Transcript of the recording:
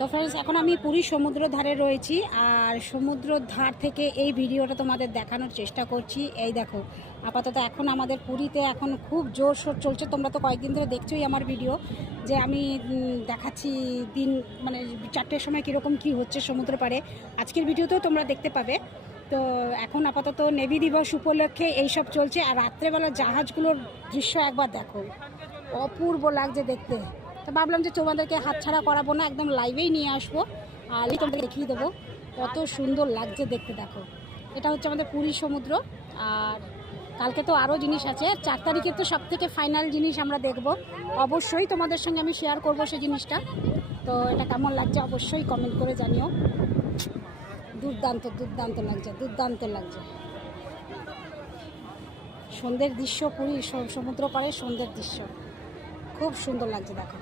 তো ফ্রেন্ডস, এখন আমি পুরী সমুদ্র ধারে রয়েছি আর সমুদ্র ধার থেকে এই ভিডিওটা তোমাদের দেখানোর চেষ্টা করছি। এই দেখো, আপাতত এখন আমাদের পুরীতে এখন খুব জোরসোর চলছে। তোমরা তো কয়েকদিন ধরে দেখছোই আমার ভিডিও, যে আমি দেখাচ্ছি দিন মানে 4টের সময় কীরকম কী হচ্ছে সমুদ্র পাড়ে। আজকের ভিডিওতেও তোমরা দেখতে পাবে। তো এখন আপাতত নেভি দিবস উপলক্ষে এইসব চলছে। আর রাত্রেবেলা জাহাজগুলোর দৃশ্য একবার দেখো, অপূর্ব লাগছে দেখতে। তো ভাবলাম যে তোমাদেরকে হাতছাড়া করাবো না, একদম লাইভেই নিয়ে আসবো আর তোমাদের দেখিয়ে দেবো কত সুন্দর লাগছে দেখতে। দেখো, এটা হচ্ছে আমাদের পুরী সমুদ্র। আর কালকে তো আরও জিনিস আছে, 4 তারিখে তো সব থেকে ফাইনাল জিনিস আমরা দেখব। অবশ্যই তোমাদের সঙ্গে আমি শেয়ার করবো সেই জিনিসটা। তো এটা কেমন লাগছে অবশ্যই কমেন্ট করে জানিও। দুর্দান্ত দুর্দান্ত লাগছে, দুর্দান্ত লাগছে। সন্ধ্যের দৃশ্য, পুরী সমুদ্র পাড়ে সন্ধ্যের দৃশ্য খুব সুন্দর লাগছে দেখো।